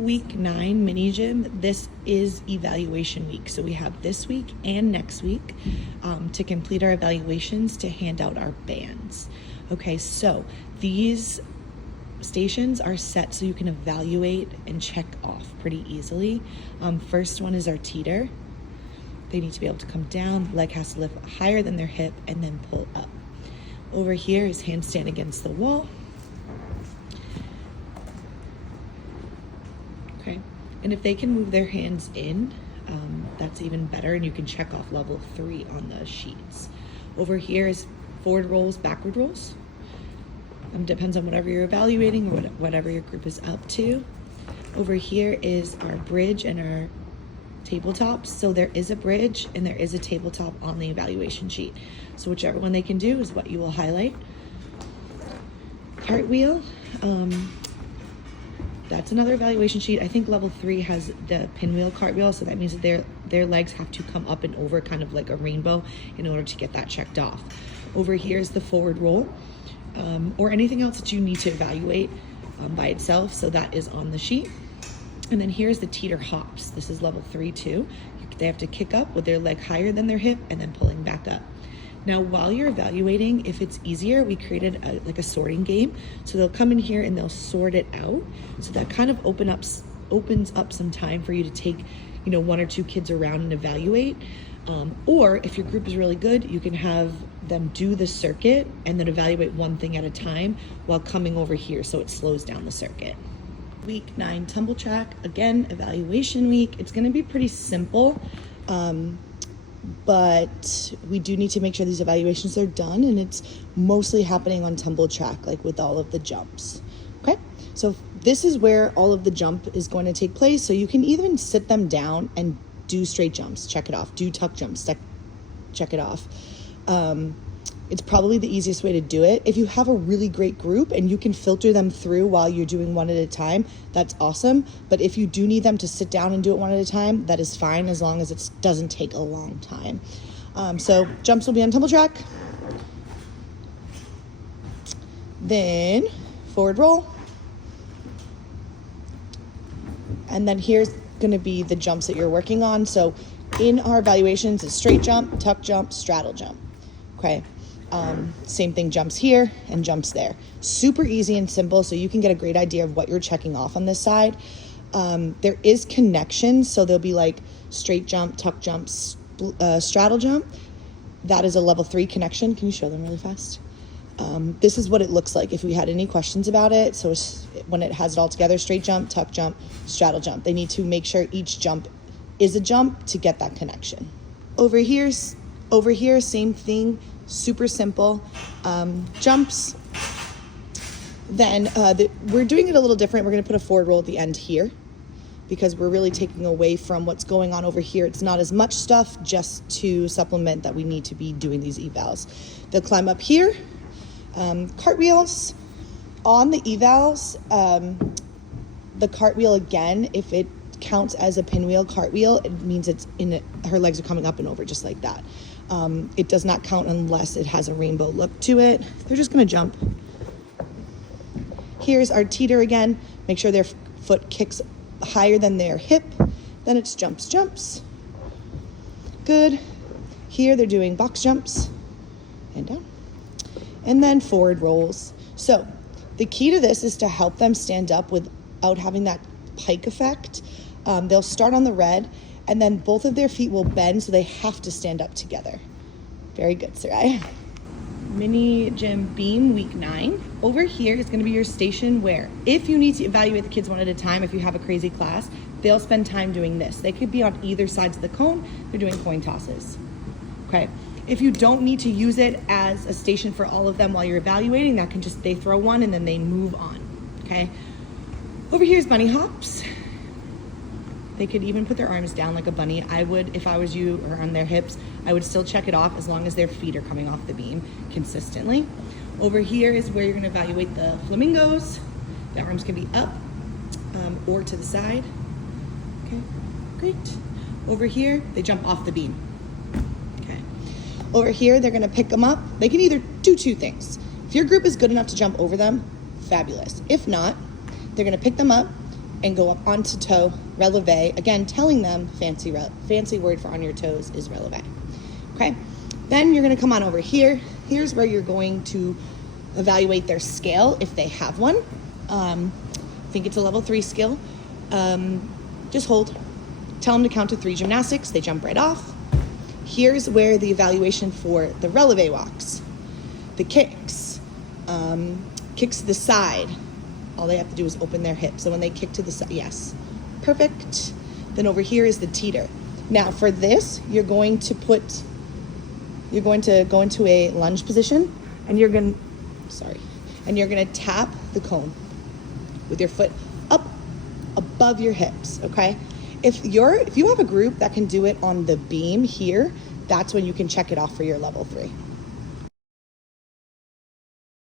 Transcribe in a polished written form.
Week 9 mini gym. This is evaluation week. So we have this week and next week to complete our evaluations to hand out our bands. Okay, so these stations are set so you can evaluate and check off pretty easily. First one is our teeter. They need to be able to come down, leg has to lift higher than their hip and then pull up. Over here is handstand against the wall. Okay, and if they can move their hands in, that's even better, and you can check off level 3 on the sheets. Over here is forward rolls, backward rolls. Depends on whatever you're evaluating or whatever your group is up to. Over here is our bridge and our tabletops. So there is a bridge and there is a tabletop on the evaluation sheet. So whichever one they can do is what you will highlight. Cartwheel. That's another evaluation sheet. I think level 3 has the pinwheel cartwheel, so that means that their legs have to come up and over kind of like a rainbow in order to get that checked off. Over here is the forward roll, or anything else that you need to evaluate by itself, so that is on the sheet. And then here's the teeter hops. This is level 3 too. They have to kick up with their leg higher than their hip and then pulling back up. Now, while you're evaluating, if it's easier, we created a sorting game. So they'll come in here and they'll sort it out. So that kind of opens up some time for you to take, 1 or 2 kids around and evaluate. Or if your group is really good, you can have them do the circuit and then evaluate one thing at a time while coming over here, so it slows down the circuit. Week 9 tumble track, again, evaluation week. It's gonna be pretty simple. But we do need to make sure these evaluations are done, and it's mostly happening on tumble track, like with all of the jumps. Okay, so this is where all of the jump is going to take place. So you can even sit them down and do straight jumps, check it off, do tuck jumps, check it off. It's probably the easiest way to do it. If you have a really great group and you can filter them through while you're doing one at a time, that's awesome. But if you do need them to sit down and do it one at a time, that is fine, as long as it doesn't take a long time. So jumps will be on tumble track. Then forward roll. And then here's gonna be the jumps that you're working on. So in our evaluations, it's straight jump, tuck jump, straddle jump. Okay. Same thing, jumps here and jumps there. Super easy and simple, so you can get a great idea of what you're checking off on this side. There is connection, so there'll be like straight jump, tuck jump, straddle jump. That is a level 3 connection. Can you show them really fast? This is what it looks like if we had any questions about it. So when it has it all together, straight jump, tuck jump, straddle jump. They need to make sure each jump is a jump to get that connection. Over here, same thing. Super simple jumps. Then we're doing it a little different. We're going to put a forward roll at the end here because we're really taking away from what's going on over here. It's not as much stuff, just to supplement that we need to be doing these evals. They'll climb up here. Cartwheels. On the evals, the cartwheel, again, if it counts as a pinwheel cartwheel, it means her legs are coming up and over just like that. It does not count unless it has a rainbow look to it. They're just gonna jump. Here's our teeter again. Make sure their foot kicks higher than their hip. Then it's jumps, jumps. Good. Here they're doing box jumps and down. And then forward rolls. So the key to this is to help them stand up without having that pike effect. They'll start on the red, and then both of their feet will bend, so they have to stand up together. Very good, Sarai. Mini gym beam week 9. Over here is going to be your station where if you need to evaluate the kids one at a time, if you have a crazy class, they'll spend time doing this. They could be on either sides of the cone. They're doing coin tosses. Okay. If you don't need to use it as a station for all of them while you're evaluating, that can just, they throw one and then they move on. Okay. Over here is bunny hops. They could even put their arms down like a bunny. I would, if I was you, or on their hips, I would still check it off as long as their feet are coming off the beam consistently. Over here is where you're gonna evaluate the flamingos. The arms can be up or to the side. Okay, great. Over here, they jump off the beam. Okay. Over here, they're gonna pick them up. They can either do 2 things. If your group is good enough to jump over them, fabulous. If not, they're gonna pick them up, and go up onto toe, releve. Again, telling them fancy word for on your toes is releve. Okay, then you're gonna come on over here. Here's where you're going to evaluate their scale if they have one. I think it's a level 3 skill. Just hold. Tell them to count to 3 gymnastics. They jump right off. Here's where the evaluation for the releve walks, the kicks, kicks to the side. All they have to do is open their hips. So when they kick to the side, yes, perfect. Then over here is the teeter. Now for this, you're going to go into a lunge position, and you're gonna tap the cone with your foot up above your hips, okay? If you have a group that can do it on the beam here, that's when you can check it off for your level 3.